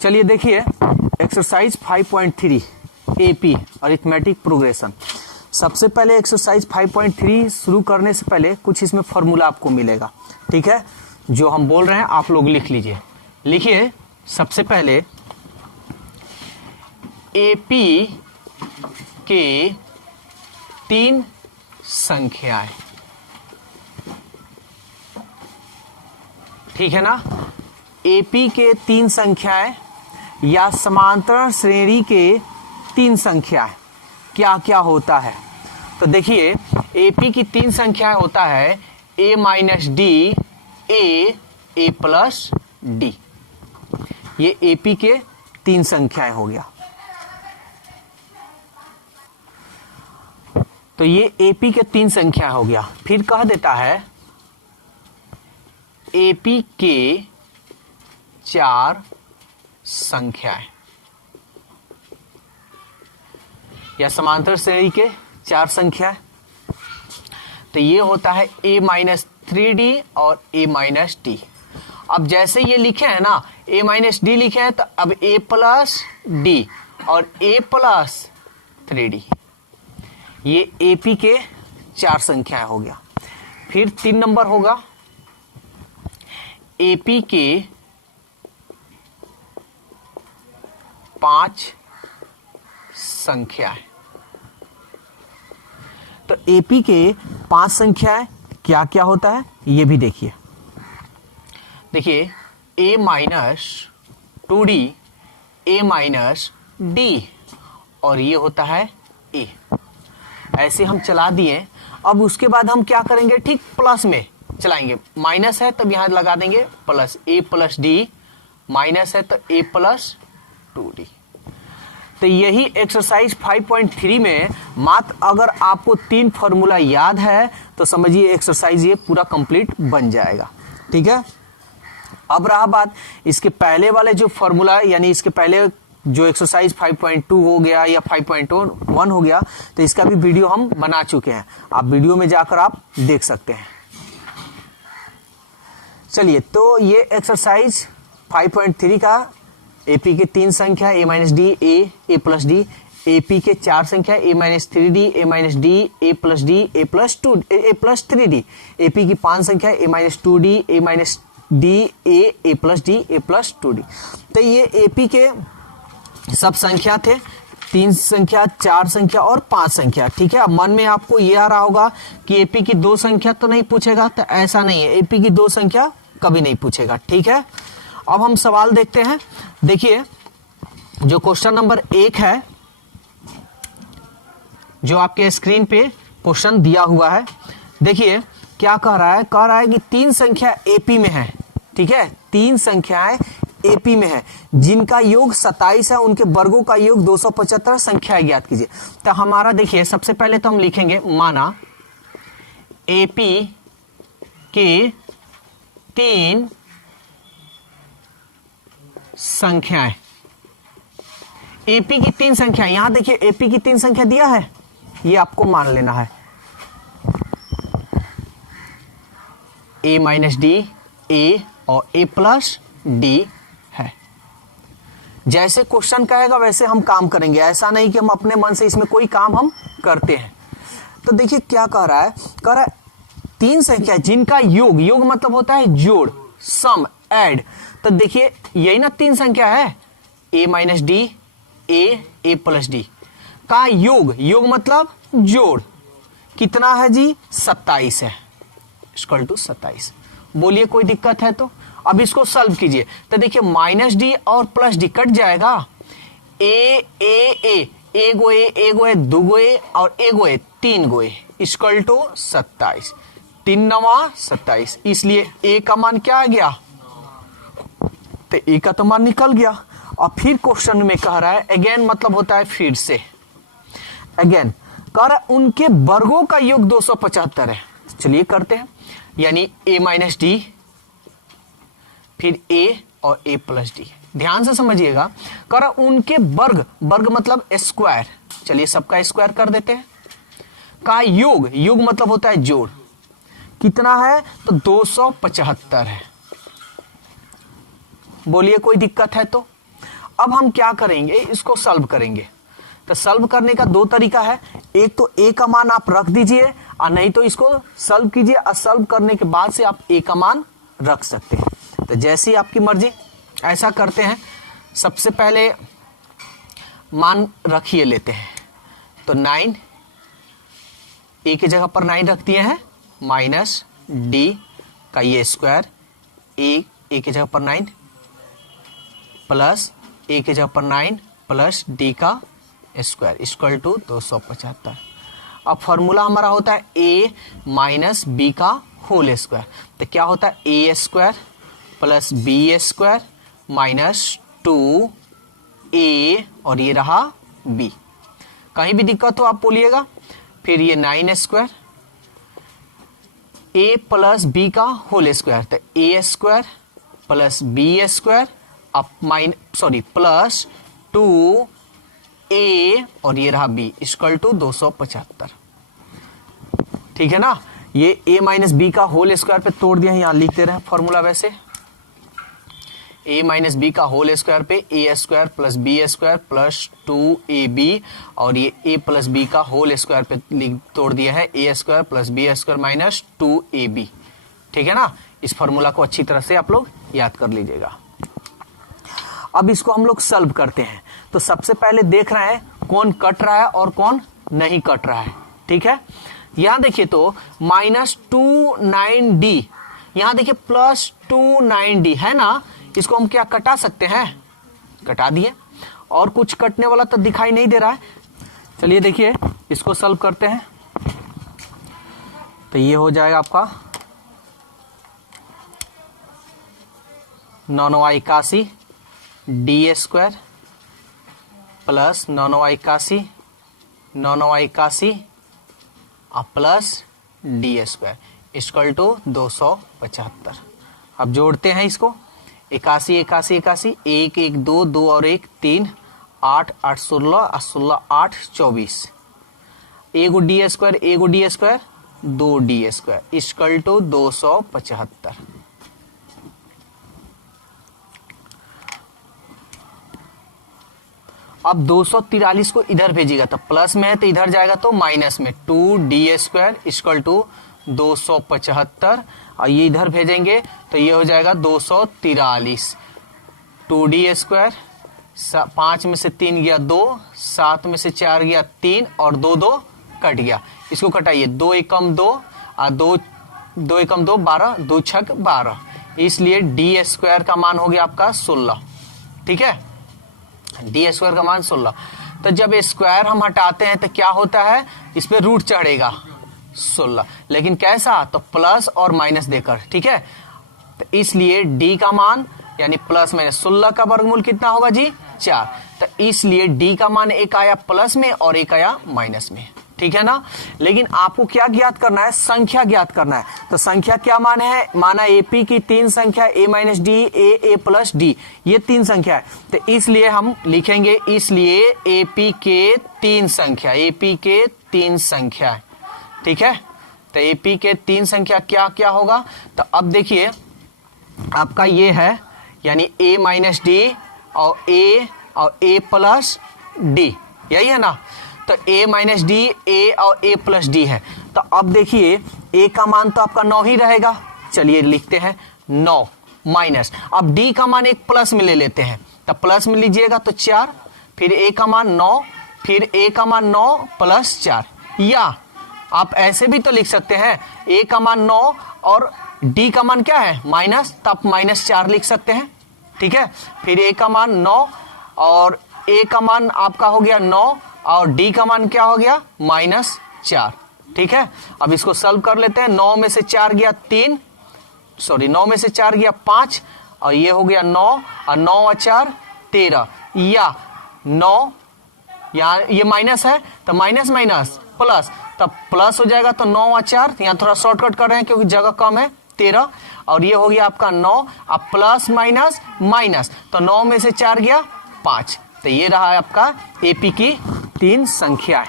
चलिए देखिए exercise 5.3 AP arithmetic progression. सबसे पहले एक्सरसाइज 5.3 शुरू करने से पहले कुछ इसमें फॉर्मूला आपको मिलेगा, ठीक है। जो हम बोल रहे हैं आप लोग लिख लीजिए। लिखिए सबसे पहले एपी के 3 संख्याएं, ठीक है ना। एपी के 3 संख्याएं या समांतर श्रेणी के 3 संख्याएं क्या क्या होता है। तो देखिए एपी की 3 संख्याएं होता है a minus D, A plus D. ये एपी के 3 संख्याएं हो गया। तो ये एपी के 3 संख्या हो गया। फिर कह देता है एपी के 4 संख्याएं या समांतर श्रेणी के 4 संख्याएं। तो ये होता है a माइनस 3d और a माइनस डी। अब जैसे ये लिखे हैं ना a माइनस डी लिखे हैं, तो अब a प्लस डी और a प्लस 3d, ये एपी के 4 संख्याएं हो गया। फिर 3 नंबर होगा एपी के 5 संख्याएं। तो एपी के 5 संख्याएं क्या क्या होता है ये भी देखिए। देखिए a minus 2d, a minus D और ये होता है a। ऐसे हम चला दिए। अब उसके बाद हम क्या करेंगे, ठीक प्लस में चलाएंगे। माइनस है तब यहां लगा देंगे plus, a plus D, minus है तो a प्लस 2d। तो यही एक्सरसाइज 5.3 में मात्र अगर आपको 3 फॉर्मूला याद है तो समझिए एक्सरसाइज ये पूरा कंप्लीट बन जाएगा, ठीक है। अब रहा बात इसके पहले वाले जो फॉर्मूला, यानी इसके पहले जो एक्सरसाइज 5.2 हो गया या 5.1 हो गया, तो इसका भी वीडियो हम बना चुके हैं। आप वीडियो में जाकर आप देख सकते हैं। चलिए तो ये एक्सरसाइज 5.3 का एपी के 3 संख्या a minus D, A plus D, AP के 4 संख्या a minus 3d, a minus D, a plus D, a plus 3d, AP की 5 संख्या a minus 2d, a minus D, a plus D, a plus 2d। तो ये AP के सब संख्या थे, 3 संख्या, 4 संख्या और 5 संख्या, ठीक है। अब मन में आपको ये आ रहा होगा कि एपी की 2 संख्या तो नहीं पूछेगा, तो ऐसा नहीं है, एपी की 2 संख्या कभी नहीं पूछेगा, ठीक है। अब हम सवाल देखते हैं। देखिए जो क्वेश्चन नंबर 1 है, जो आपके स्क्रीन पे क्वेश्चन दिया हुआ है, देखिए क्या कह रहा है। कह रहा है कि 3 संख्या एपी में है, ठीक है। 3 संख्याएं एपी में है जिनका योग 27 है, उनके वर्गों का योग 275 संख्या ज्ञात कीजिए। तो हमारा देखिए सबसे पहले तो हम लिखेंगे, माना एपी के 3 संख्याएं, एपी की 3 संख्या, यहां देखिए एपी की 3 संख्या दिया है, ये आपको मान लेना है। a माइनस डी, ए और a प्लस डी है। जैसे क्वेश्चन कहेगा वैसे हम काम करेंगे, ऐसा नहीं कि हम अपने मन से इसमें कोई काम हम करते हैं। तो देखिए क्या कह रहा है। कह रहा है 3 संख्या जिनका योग, योग मतलब होता है जोड़, सम, ऐड। तो देखिए यही ना 3 संख्या है, a minus D, A plus D का योग, योग मतलब जोड़ कितना है जी, 27 है, इक्वल टू 27। बोलिए कोई दिक्कत है तो। अब इसको सॉल्व कीजिए। तो देखिए माइनस डी और प्लस डी कट जाएगा, ए गो ए, 2 गो ए और ए गो ए, 3 गो ए, इक्वल टू 27। 3 9 27, इसलिए ए का मान क्या आ गया, तो ए का तो मान निकल गया। और फिर क्वेश्चन में कह रहा है अगेन, मतलब होता है फिर से, अगेन कह रहा है उनके वर्गों का योग 275 है। चलिए करते हैं, यानी a माइनस डी, फिर a और a प्लस डी। ध्यान से समझिएगा, कह रहा उनके वर्ग, वर्ग मतलब स्क्वायर, चलिए सबका स्क्वायर कर देते हैं, का योग, योग मतलब होता है जोड़, कितना है तो 275 है। बोलिए कोई दिक्कत है तो। अब हम क्या करेंगे, इसको सॉल्व करेंगे। तो सॉल्व करने का दो तरीका है, एक तो a का मान आप रख दीजिए और नहीं तो इसको सॉल्व कीजिए और सॉल्व करने के बाद से आप a का मान रख सकते हैं। तो जैसी आपकी मर्जी, ऐसा करते हैं। सबसे पहले मान रखिए लेते हैं, तो 9 a की जगह पर 9 रख दिए हैं, माइनस d का ये स्क्वायर, a की जगह पर 9 प्लस a की जगह पर 9 प्लस d का स्क्वायर इक्वल टू 275। अब फॉर्मूला हमारा होता है a माइनस b का होल स्क्वायर। तो क्या होता है a square plus b square minus 2a और ये रहा b। कहीं भी दिक्कत हो आप बोलिएगा। फिर ये 9 स्क्वायर a प्लस b का होल स्क्वायर, तो a square plus b square अब प्लस 2a और ये रहा b इक्वल टू 275। ठीक है ना। ये a माइनस बी का होल स्क्वायर पे तोड़ दिया, यहां लिखते रहे फॉर्मूला वैसे। a माइनस बी का होल स्क्वायर पे a square plus b square plus 2ab और ये a प्लस b का होल स्क्वायर पे तोड़ दिया है a square plus b square minus 2ab। ठीक है ना। इस फॉर्मूला को अच्छी तरह से आप लोग याद कर लीजिएगा। अब इसको हम लोग सॉल्व करते हैं। तो सबसे पहले देख रहे हैं कौन कट रहा है और कौन नहीं कट रहा है। ठीक है। यहां देखिए तो माइनस 29d, यहां देखिए प्लस 29d है ना। इसको हम क्या कटा सकते हैं, कटा दिए। और कुछ कटने वाला तो दिखाई नहीं दे रहा है। चलिए देखिए इसको सॉल्व करते हैं। तो ये हो जाएगा आपका 991 डी स्क्वायर प्लस 991 और plus D square equal to 275। अब जोड़ते हैं इसको, 81 81 81, 1 1 2 2 और 1 3, 8 8 16 16 8 24, एगो D square 2 D square equal to 275। अब 243 को इधर भेजिएगा तो प्लस में है, तो इधर जाएगा तो माइनस में 2d स्क्वायर इक्वल टू 275 और ये इधर भेजेंगे तो ये हो जाएगा 243। 2d स्क्वायर 5 में से 3 गया 2, 7 में से 4 गया 3 और 2 2 कट गया। इसको कटाइए, 2 एकम 2 और 2 एकम 2 12, 2 छक 12, इसलिए d स्क्वायर का मान हो गया आपका 16। ठीक है। डी स्क्वायर का मान 16। तो जब स्क्वायर हम हटाते हैं तो क्या होता है, इस पे रूट चढ़ेगा 16, लेकिन कैसा, तो प्लस और माइनस देकर। ठीक है। तो इसलिए डी का मान यानी प्लस माइनस 16 का वर्गमूल कितना होगा जी, 4। तो इसलिए डी का मान एक आया प्लस में और एक आया माइनस में। ठीक है ना। लेकिन आपको क्या ज्ञात करना है, संख्या ज्ञात करना है। तो संख्या क्या मान है, माना एपी की 3 संख्या a minus D A plus D, ये 3 संख्या है। तो इसलिए हम लिखेंगे, इसलिए एपी के 3 संख्या, एपी के 3 संख्या है। ठीक है। तो एपी के 3 संख्या क्या क्या होगा, तो अब देखिए आपका ये है यानी a माइनस डी और a प्लस डी, यही है ना। तो a माइनस डी ए और a प्लस डी है। तो अब देखिए a का मान तो आपका 9 ही रहेगा। चलिए लिखते हैं 9 माइनस, अब d का मान एक प्लस में ले लेते हैं, तो प्लस में लीजिएगा तो 4, फिर a का मान 9, फिर a का मान 9 प्लस 4, या आप ऐसे भी तो लिख सकते हैं a का मान 9 और d का मान क्या है माइनस, तो आप माइनस 4 लिख सकते हैं। ठीक है। फिर a का मान 9 और a का मान आपका हो गया 9 और d का मान क्या हो गया माइनस 4। ठीक है। अब इसको सॉल्व कर लेते हैं। 9 में से 4 गया 3, 9 में से 4 गया 5 और ये हो गया 9 और 9 और 4 13, या 9 यहाँ ये माइनस है तो माइनस माइनस प्लस, तब प्लस हो जाएगा तो 9 और 4, यहाँ थोड़ा शॉर्टकट कर रहे हैं क्योंकि जगह कम है, 13 और ये हो गया आपका 9, अब प्लस माइनस माइनस, तो 9 में से 4 गया 5। तो ये रहा है आपका एपी की 3 संख्या है।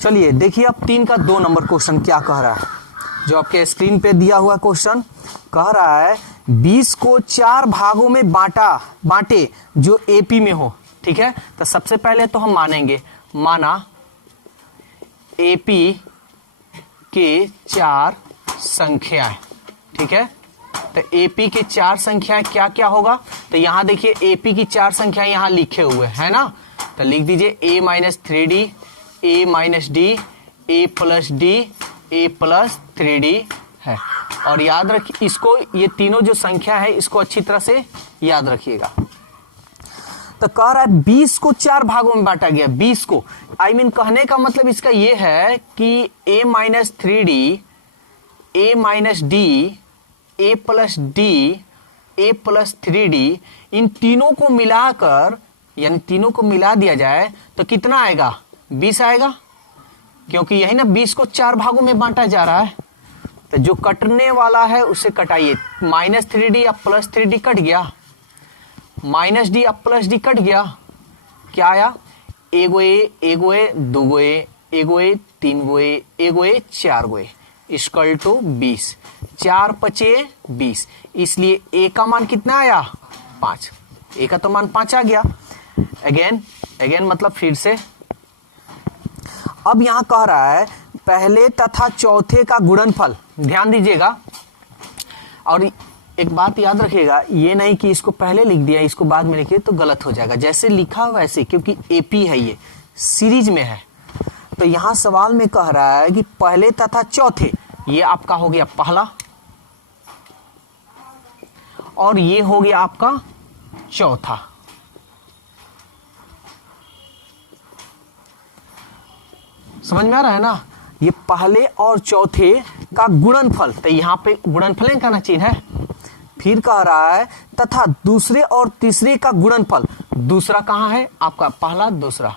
चलिए देखिए अब 3 का 2 नंबर क्वेश्चन क्या कह रहा है। जो आपके स्क्रीन पे दिया हुआ क्वेश्चन कह रहा है 20 को 4 भागों में बांटे जो एपी में हो। ठीक है, तो सबसे पहले तो हम मानेंगे, माना एपी के 4 संख्याएं। ठीक है, तो एपी की 4 संख्याएं क्या क्या होगा, तो यहां देखिए एपी की 4 संख्याएं यहां लिखे हुए है ना, तो लिख दीजिए a minus 3d, a minus D, a plus D, a plus 3d है। और याद रखिए इसको, ये तीनों जो संख्या है इसको अच्छी तरह से याद रखिएगा। तो कह रहा है 20 को 4 भागों में बांटा गया, 20 को कहने का मतलब इसका ये है कि a minus 3d, a minus D, a plus D, a plus 3d, इन तीनों को मिलाकर यानी तीनों को मिला दिया जाए तो कितना आएगा, 20 आएगा, क्योंकि यही ना 20 को 4 भागों में बांटा जा रहा है। तो जो कटने वाला है उसे कटाइए, माइनस 3d अब प्लस 3d कट गया, माइनस डी अब प्लस डी कट गया, क्या आया, एगो ए, दूगो ए, एगो ए, तीन गो ए, एगो ए, 4 गो ए, इक्वल टू 20, 4 पचे 20, इसलिए ए का मान कितना आया, 5, ए का तो मान 5 आ गया। अगेन मतलब फिर से। अब यहां कह रहा है पहले तथा चौथे का गुणनफल, ध्यान दीजिएगा और एक बात याद रखिएगा, ये नहीं कि इसको पहले लिख दिया इसको बाद में लिखिए तो गलत हो जाएगा, जैसे लिखा हुआ वैसे, क्योंकि एपी है ये सीरीज में है। तो यहां सवाल में कह रहा है कि पहले तथा चौथे, ये आपका हो गया पहला और ये हो गया आपका चौथा। समझ में आ रहा है ना, ये पहले और चौथे का गुणनफल, तो यहां पे गुणनफल का ना चिन्ह है। फिर कह रहा है तथा दूसरे और तीसरे का गुणनफल, दूसरा कहां है आपका, पहला दूसरा,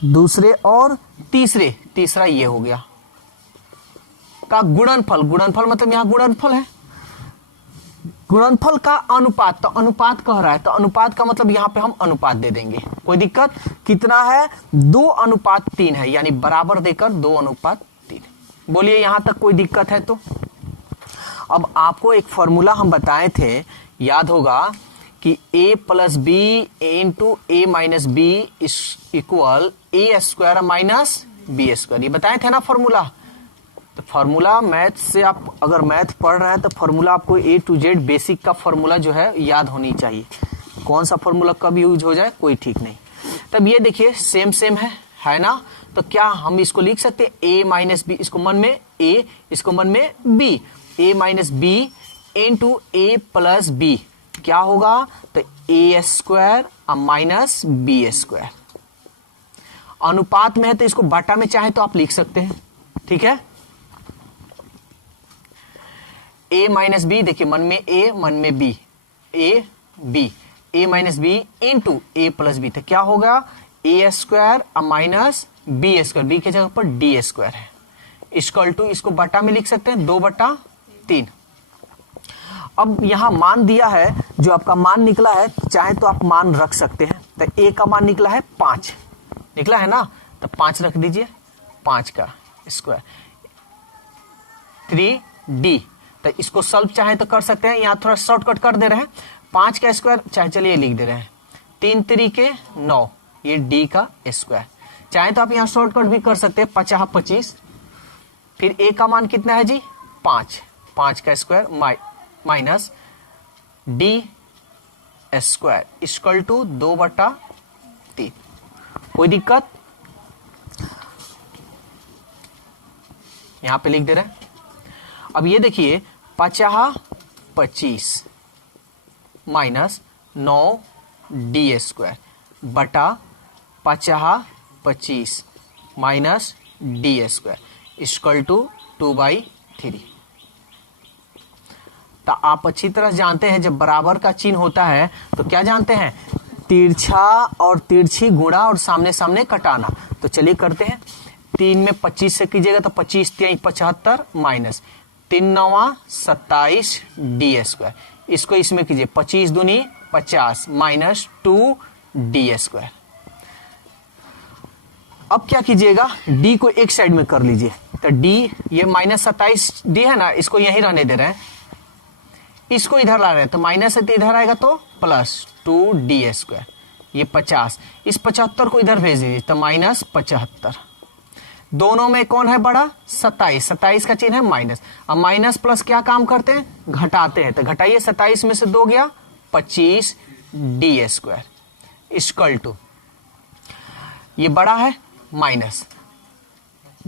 दूसरे और तीसरे, तीसरा ये हो गया का गुणनफल, गुणनफल मतलब यहां गुणनफल है, गुणनफल का अनुपात, तो अनुपात कह रहा है तो अनुपात का मतलब यहां पे हम अनुपात दे देंगे, कोई दिक्कत, कितना है 2:3 है, यानी बराबर देकर 2:3। बोलिए यहां तक कोई दिक्कत है तो। अब आपको एक फॉर्मूला हम बताए थे, याद होगा कि a plus B into A minus B equal A square minus B square, ये बताए थे ना फॉर्मूला। तो फॉर्मूला मैथ से आप अगर मैथ पढ़ रहे हैं तो फॉर्मूला आपको A to Z बेसिक का फॉर्मूला जो है याद होनी चाहिए, कौन सा फॉर्मूला कब यूज हो जाए कोई ठीक नहीं। तब ये देखिए सेम है ना, तो क्या हम इसको लिख सकते हैं a माइनस बी, इसको मन में a, इसको मन में b, a minus B into A plus B, क्या होगा, तो A square minus B square. अनुपात में है तो इसको बटा में चाहे तो आप लिख सकते हैं, ठीक है। a माइनस बी, देखिए मन में a मन में b, a minus B into A plus b, तो क्या होगा a square minus B square, b के जगह पर डी स्क्वायर है, इक्वल टू, इसको बटा में लिख सकते हैं 2/3। अब यहां मान दिया है, जो आपका मान निकला है चाहे तो आप मान रख सकते हैं, तो a का मान निकला है 5, निकला है ना, तो 5 रख दीजिए, 5 का स्क्वायर 3d, तो इसको सॉल्व चाहे तो कर सकते हैं, यहां थोड़ा शॉर्टकट कर दे रहे हैं, 5 का स्क्वायर चाहे चलिए लिख दे रहे हैं 3 3 9, ये d का स्क्वायर, चाहे तो आप यहां शॉर्टकट भी कर सकते हैं 50 25, फिर a का मान कितना है जी 5 का square minus D square equal to 2/3, कोई दिक्कत, यहां पे लिख दे रहे हैं। अब ये देखिए 50 25 माइनस 9 डी स्क्वायर बटा 50 25 minus D square equal to 2/3। तो आप अच्छी तरह जानते हैं जब बराबर का चिन्ह होता है तो क्या जानते हैं, तिरछा और तिरछी गुणा और सामने सामने कटाना। तो चलिए करते हैं, 3 में 25 से कीजिएगा तो 25 3 75 माइनस 3 9 27 डी स्क्वायर, इसको इसमें कीजिए 25 दूनी 50 माइनस 2 डी स्क्वायर। अब क्या कीजिएगा, डी को एक साइड में कर लीजिए। तो डी ये -27 डी है ना, इसको यहीं रहने दे रहे हैं, इसको इधर ला रहे हैं, तो माइनस है तो इधर आएगा तो +2d²। ये 50, इस 75 को इधर भेज दीजिए तो -75। दोनों में कौन है बड़ा, 27, 27 का चिन्ह है माइनस। अब माइनस प्लस क्या काम करते हैं, घटाते हैं, तो घटाइए, 27 में से 2 गया 25d² इक्वल टू, ये बड़ा है माइनस,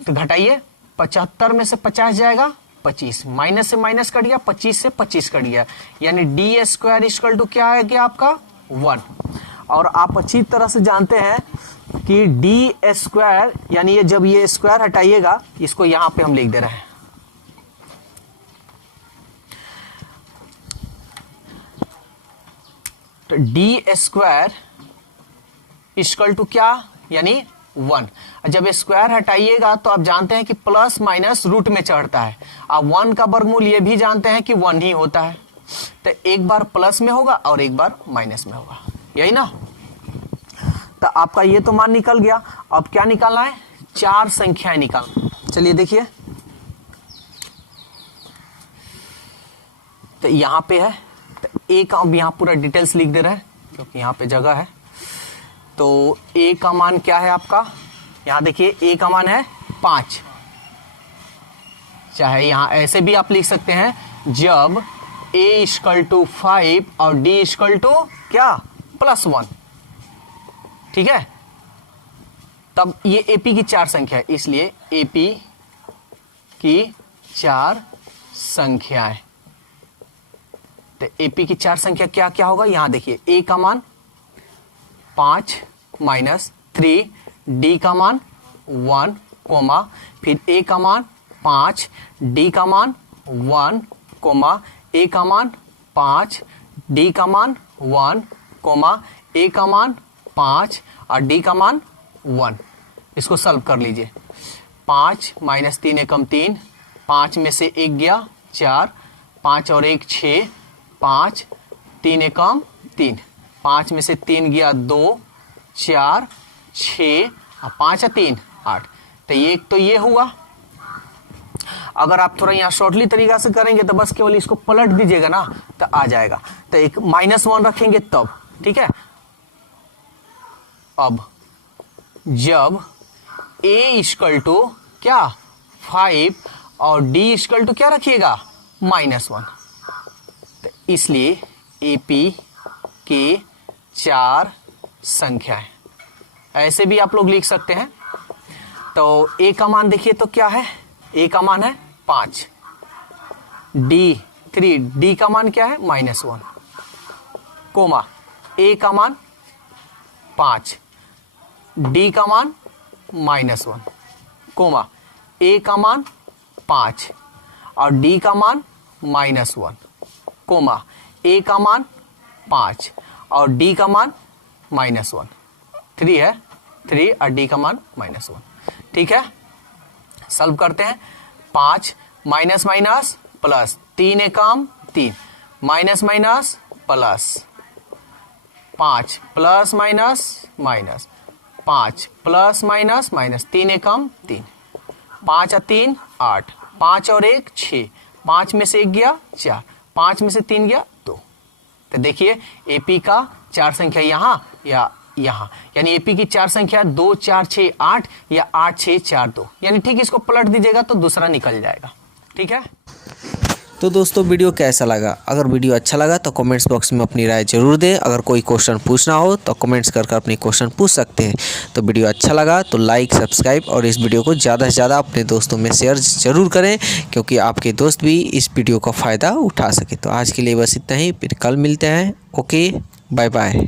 तो घटाइए, 75 में से 50 जाएगा 25, माइनस से माइनस कट गया, 25 से 25 कट गया, यानी d² इक्वल टू क्या है कि आपका 1। और आप अच्छी तरह से जानते हैं कि d² यानी ये जब ये स्क्वायर हटाइएगा, इसको यहां पे हम लिख दे रहे हैं, तो d² इक्वल टू क्या, यानी 1। जब स्क्वायर हटाइएगा तो आप जानते हैं कि प्लस माइनस रूट में चढ़ता है। आप 1 का वर्गमूल ये भी जानते हैं कि 1 ही होता है, तो एक बार प्लस में होगा और एक बार माइनस में होगा, यही ना। तो आपका ये तो मान निकल गया। अब क्या निकालना है, 4 संख्याएं निकालना। चलिए देखिए, तो यहां पे है, तो एक अब यहां पूरा डिटेल्स लिख दे रहे हैं क्योंकि यहां पे जगह है। तो a का मान क्या है आपका, यहां देखिए a का मान है 5, चाहे यहां ऐसे भी आप लिख सकते हैं, जब a इक्वल टू 5 और d इक्वल टू क्या +1, ठीक है। तब ये AP की 4 संख्या है, इसलिए AP की 4 संख्याएं। तो AP की 4 संख्या क्या क्या होगा, यहां देखिए a का मान 5 -3, d का मान 1, कोमा, फिर a का मान 5, d का मान 1, कोमा, a का मान 5, d का मान 1, कोमा, a का मान 5 और d का मान 1। इसको सॉल्व कर लीजिए। 5 -3 एकम 3, 5 में से 1 गया 4, 5 और 1 6, 5 3 एकम 3, 5 में से 3 गया 2, 4 6 और 5 और 3 8। तो ये हुआ। अगर आप थोड़ा यहाँ शॉर्टली तरीका से करेंगे तो बस केवल इसको पलट दीजिएगा ना, तो आ जाएगा। तो एक -1 रखेंगे तब, ठीक है। अब जब a इक्वल टू क्या 5 और d इक्वल टू क्या रखिएगा -1, तो इसलिए AP के 4 संख्या है। ऐसे भी आप लोग लिख सकते हैं। तो a का मान देखिए तो क्या है, a का मान है 5, d 3, d का मान क्या है -1, कोमा, a का मान 5, d का मान -1, कोमा, a का मान 5 और d का मान -1, कोमा, a का मान 5 और d का मान -1, 3 है, 3 और d का मान -1, ठीक है। सॉल्व करते हैं। 5 माइनस माइनस प्लस, 3 एकम 3, minus minus plus, 5 plus minus minus, 5 plus minus minus, 3 एकम 3, 5 और 3 8, 5 और 1 6, 5 में से 1 गया 4, 5 में से 3 गया 2। तो देखिए AP का 4 संख्या यहाँ या यहाँ, यानी AP की 4 संख्या 2 4 6 8 या 8 6 4 2, यानी ठीक इसको पलट दीजिएगा तो दूसरा निकल जाएगा, ठीक है। तो दोस्तों वीडियो कैसा लगा? अगर वीडियो अच्छा लगा तो कमेंट्स बॉक्स में अपनी राय जरूर दें। अगर कोई क्वेश्चन पूछना हो तो कमेंट्स कर अपनी क्वेश्चन पूछ सकते हैं। तो वीडियो अच्छा लगा तो लाइक, सब्सक्राइब और इस वीडियो को ज़्यादा से ज़्यादा अपने दोस्तों में शेयर ज़रूर करें, क्योंकि आपके दोस्त भी इस वीडियो का फ़ायदा उठा सके। तो आज के लिए बस इतना ही, फिर कल मिलते हैं। Okay, bye bye.